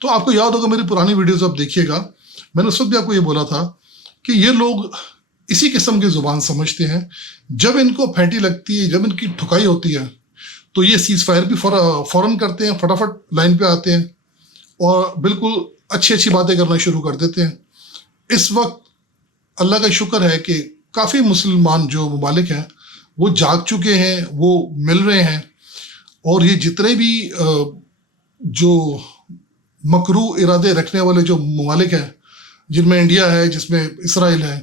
تو آپ کو یاد ہوگا میری پرانی ویڈیوز آپ دیکھیے گا، میں نے اس وقت بھی آپ کو یہ بولا تھا کہ یہ لوگ اسی قسم کی زبان سمجھتے ہیں. جب ان کو پھینٹی لگتی ہے، جب ان کی ٹھکائی ہوتی ہے تو یہ سیز فائر بھی فوراً کرتے ہیں، فٹافٹ لائن پہ آتے ہیں اور بالکل اچھی اچھی باتیں کرنا شروع کر دیتے ہیں. اس وقت اللہ کا شکر ہے کہ کافی مسلمان جو ممالک ہیں وہ جاگ چکے ہیں، وہ مل رہے ہیں، اور یہ جتنے بھی جو مکروہ ارادے رکھنے والے جو ممالک ہیں، جن میں انڈیا ہے، جس میں اسرائیل ہے،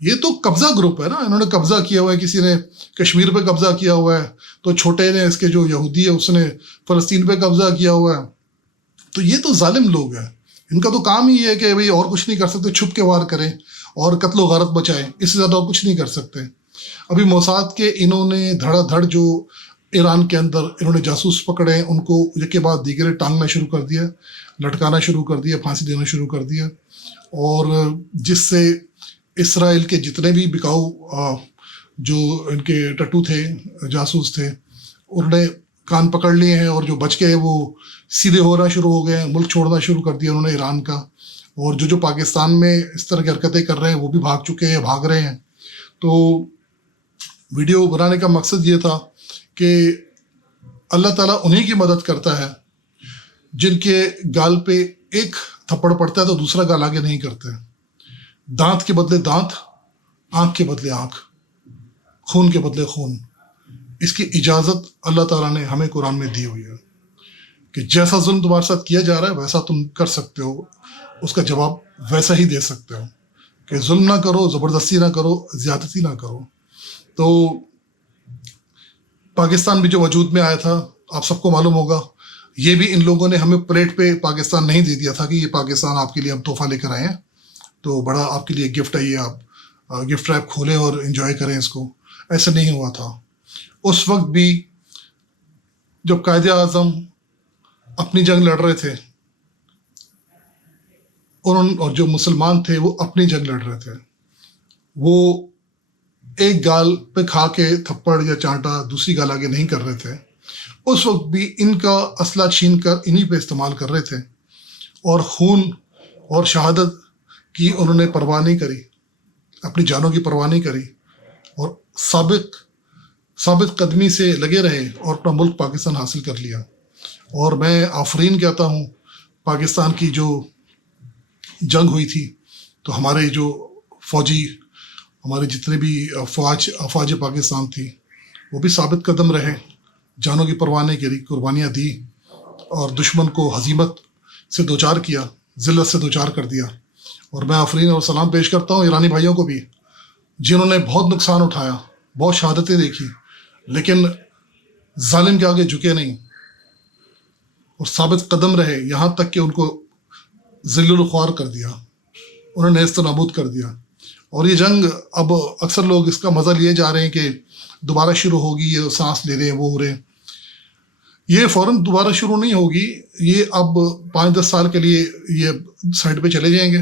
یہ تو قبضہ گروپ ہے نا. انہوں نے قبضہ کیا ہوا ہے، کسی نے کشمیر پہ قبضہ کیا ہوا ہے، تو چھوٹے نے اس کے جو یہودی ہے اس نے فلسطین پہ قبضہ کیا ہوا ہے. تو یہ تو ظالم لوگ ہیں. ان کا تو کام ہی ہے کہ بھئی اور کچھ نہیں کر سکتے، چھپ کے وار کریں اور قتل و غارت بچائیں، اس سے زیادہ اور کچھ نہیں کر سکتے. ابھی موساد کے انہوں نے دھڑا دھڑ جو ایران کے اندر انہوں نے جاسوس پکڑے ہیں، ان کو ایک کے بعد دیگرے ٹانگنا شروع کر دیا، لٹکانا شروع کر دیا، پھانسی دینا شروع کر دیا. اور جس سے اسرائیل کے جتنے بھی بکاؤ جو ان کے ٹٹو تھے، جاسوس تھے، انہوں نے کان پکڑ لیے ہیں، اور جو بچ گئے وہ سیدھے ہونا شروع ہو گئے ہیں، ملک چھوڑنا شروع کر دیا انہوں نے ایران کا. اور جو پاکستان میں اس طرح کی حرکتیں کر رہے ہیں وہ بھی بھاگ چکے ہیں، بھاگ رہے ہیں. تو ویڈیو بنانے کا مقصد یہ تھا کہ اللہ تعالیٰ انہی کی مدد کرتا ہے جن کے گال پہ ایک تھپڑ پڑتا ہے تو دوسرا گال آگے نہیں کرتے. دانت کے بدلے دانت، آنکھ کے بدلے آنکھ، خون کے بدلے خون. اس کی اجازت اللہ تعالیٰ نے ہمیں قرآن میں دی ہوئی ہے کہ جیسا ظلم تمہارے ساتھ کیا جا رہا ہے ویسا تم کر سکتے ہو، اس کا جواب ویسا ہی دے سکتے ہو، کہ ظلم نہ کرو، زبردستی نہ کرو، زیادتی نہ کرو. تو پاکستان بھی جو وجود میں آیا تھا، آپ سب کو معلوم ہوگا، یہ بھی ان لوگوں نے ہمیں پلیٹ پہ پاکستان نہیں دے دیا تھا کہ یہ پاکستان آپ کے لیے ہم تحفہ لے کر آئے ہیں، تو بڑا آپ کے لیے گفٹ ہے، یہ آپ گفٹ ریپ کھولیں اور انجوائے کریں اس کو. ایسا نہیں ہوا تھا. اس وقت بھی جب قائد اعظم اپنی جنگ لڑ رہے تھے، اور جو مسلمان تھے وہ اپنی جنگ لڑ رہے تھے، وہ ایک گال پہ کھا کے تھپڑ یا چانٹا دوسری گال آگے نہیں کر رہے تھے. اس وقت بھی ان کا اسلحہ چھین کر انہی پہ استعمال کر رہے تھے، اور خون اور شہادت کی انہوں نے پرواہ نہیں کری، اپنی جانوں کی پرواہ نہیں کری، اور ثابت قدمی سے لگے رہے اور اپنا ملک پاکستان حاصل کر لیا. اور میں آفرین کہتا ہوں پاکستان کی جو جنگ ہوئی تھی، تو ہمارے جو فوجی، ہمارے جتنے بھی افواج پاکستان تھی، وہ بھی ثابت قدم رہے، جانوں کی پرواہ نہیں کری، قربانیاں دی، اور دشمن کو ہزیمت سے دوچار کیا، ذلت سے دوچار کر دیا. اور میں آفرین اور سلام پیش کرتا ہوں ایرانی بھائیوں کو بھی، جنہوں نے بہت نقصان اٹھایا، بہت شہادتیں دیکھی، لیکن ظالم کے آگے جھکے نہیں اور ثابت قدم رہے، یہاں تک کہ ان کو ذل و خوار کر دیا، انہوں نے نیست و نابود کر دیا. اور یہ جنگ اب اکثر لوگ اس کا مزہ لیے جا رہے ہیں کہ دوبارہ شروع ہوگی، یہ سانس لے رہے ہیں، وہ ہو رہے ہیں. یہ فوراً دوبارہ شروع نہیں ہوگی، یہ اب 5-10 سال کے لیے یہ سائڈ پہ چلے جائیں گے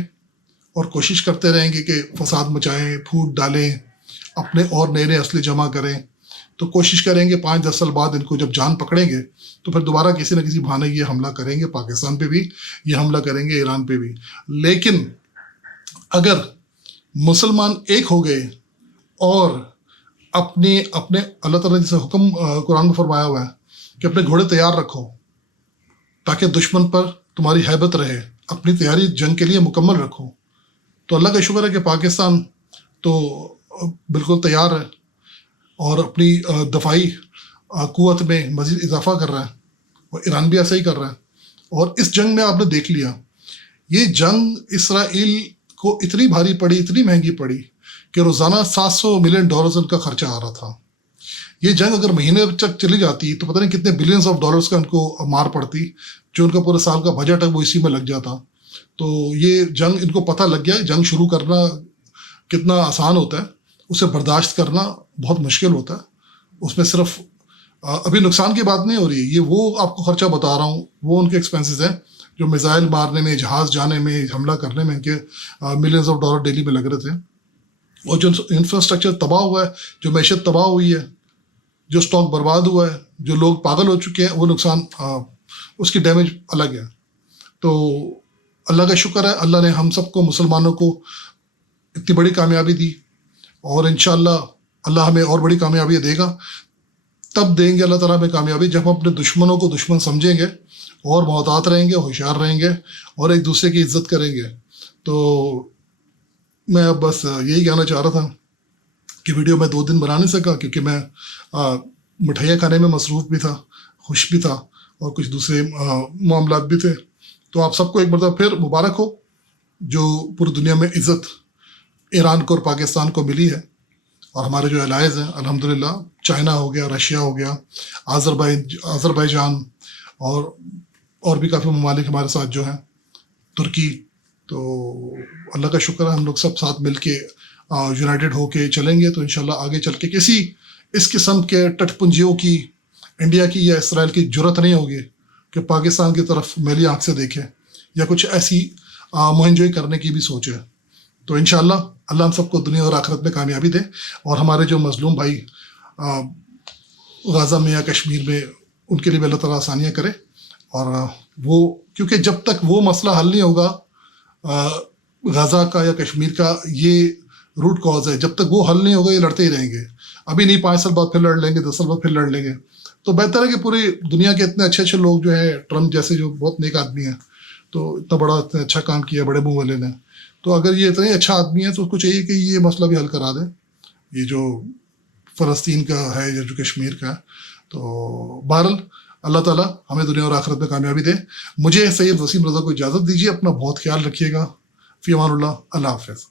اور کوشش کرتے رہیں گے کہ فساد مچائیں، پھوٹ ڈالیں، اپنے اور نئے نئے اسلحے جمع کریں. تو کوشش کریں گے 5-10 سال بعد ان کو جب جان پکڑیں گے تو پھر دوبارہ کسی نہ کسی بہانے یہ حملہ کریں گے، پاکستان پہ بھی یہ حملہ کریں گے، ایران پہ بھی. لیکن اگر مسلمان ایک ہو گئے اور اپنے اللہ تعالیٰ نے جیسے حکم قرآن میں فرمایا ہوا ہے کہ اپنے گھوڑے تیار رکھو تاکہ دشمن پر تمہاری ہیبت رہے، اپنی تیاری جنگ کے لیے مکمل رکھو. تو اللہ کا شکر ہے کہ پاکستان تو بالکل تیار ہے اور اپنی دفاعی قوت میں مزید اضافہ کر رہا ہے، اور ایران بھی ایسا ہی کر رہا ہے. اور اس جنگ میں آپ نے دیکھ لیا، یہ جنگ اسرائیل کو اتنی بھاری پڑی، اتنی مہنگی پڑی کہ روزانہ $700 ملین ان کا خرچہ آ رہا تھا. یہ جنگ اگر مہینے تک چلی جاتی تو پتہ نہیں کتنے بلینز آف ڈالرز کا ان کو مار پڑتی، جو ان کا پورے سال کا بجٹ ہے وہ اسی میں لگ جاتا. تو یہ جنگ ان کو پتہ لگ گیا، جنگ شروع کرنا کتنا آسان ہوتا ہے، اسے برداشت کرنا بہت مشکل ہوتا ہے. اس میں صرف ابھی نقصان کی بات نہیں ہو رہی، یہ وہ آپ کو خرچہ بتا رہا ہوں، وہ ان کے ایکسپینسز ہیں جو میزائل مارنے میں، جہاز جانے میں، حملہ کرنے میں ان کے ملینز آف ڈالر ڈیلی میں لگ رہے تھے. اور جو انفراسٹرکچر تباہ ہوا ہے، جو معیشت تباہ ہوئی ہے، جو اسٹاک برباد ہوا ہے، جو لوگ پاگل ہو چکے ہیں، وہ نقصان اس کی ڈیمیج الگ ہے. تو اللہ کا شکر ہے، اللہ نے ہم سب کو مسلمانوں کو اتنی بڑی کامیابی دی، اور انشاءاللہ اللہ ہمیں اور بڑی کامیابی دے گا. تب دیں گے اللہ تعالیٰ ہمیں کامیابی جب ہم اپنے دشمنوں کو دشمن سمجھیں گے اور محتاط رہیں گے، ہوشیار رہیں گے، اور ایک دوسرے کی عزت کریں گے. تو میں اب بس یہی کہنا چاہ رہا تھا کہ ویڈیو میں 2 دن بنا نہیں سکا کیونکہ میں مٹھائیاں کھانے میں مصروف بھی تھا، خوش بھی تھا، اور کچھ دوسرے معاملات بھی تھے. تو آپ سب کو ایک مرتبہ پھر مبارک ہو جو پوری دنیا میں عزت ایران کو اور پاکستان کو ملی ہے، اور ہمارے جو الائز ہیں الحمدللہ، چائنا ہو گیا، رشیا ہو گیا، آذربائیجان، اور بھی کافی ممالک ہمارے ساتھ جو ہیں، ترکی. تو اللہ کا شکر ہے ہم لوگ سب ساتھ مل کے یونائٹڈ ہو کے چلیں گے تو انشاءاللہ آگے چل کے کسی اس قسم کے ٹٹ پنجیوں کی انڈیا کی یا اسرائیل کی جرت نہیں ہوگی کہ پاکستان کی طرف میلی آنکھ سے دیکھیں یا کچھ ایسی مہنجوئی کرنے کی بھی سوچے. تو انشاءاللہ اللہ ہم سب کو دنیا اور آخرت میں کامیابی دے، اور ہمارے جو مظلوم بھائی غزہ میں یا کشمیر میں، ان کے لیے بھی اللہ تعالیٰ آسانیاں کرے. اور وہ کیونکہ جب تک وہ مسئلہ حل نہیں ہوگا غزہ کا یا کشمیر کا، یہ روٹ کاز ہے، جب تک وہ حل نہیں ہوگا یہ لڑتے ہی رہیں گے. ابھی نہیں 5 سال بعد پھر لڑ لیں گے، 10 سال بعد پھر لڑ لیں گے. تو بہتر ہے کہ پوری دنیا کے اتنے اچھے لوگ جو ہیں، ٹرمپ جیسے جو بہت نیک آدمی ہیں، تو اتنا بڑا اتنا اچھا کام کیا بڑے منہ والے نے، تو اگر یہ اتنے اچھا آدمی ہے تو اس کو چاہیے کہ یہ مسئلہ بھی حل کرا دیں، یہ جو فلسطین کا ہے یا جو کشمیر کا ہے. تو بہرحال اللہ تعالیٰ ہمیں دنیا اور آخرت میں کامیابی دے. مجھے سید وسیم رضا کو اجازت دیجیے، اپنا بہت خیال رکھیے گا. فی امان اللہ، اللہ حافظ.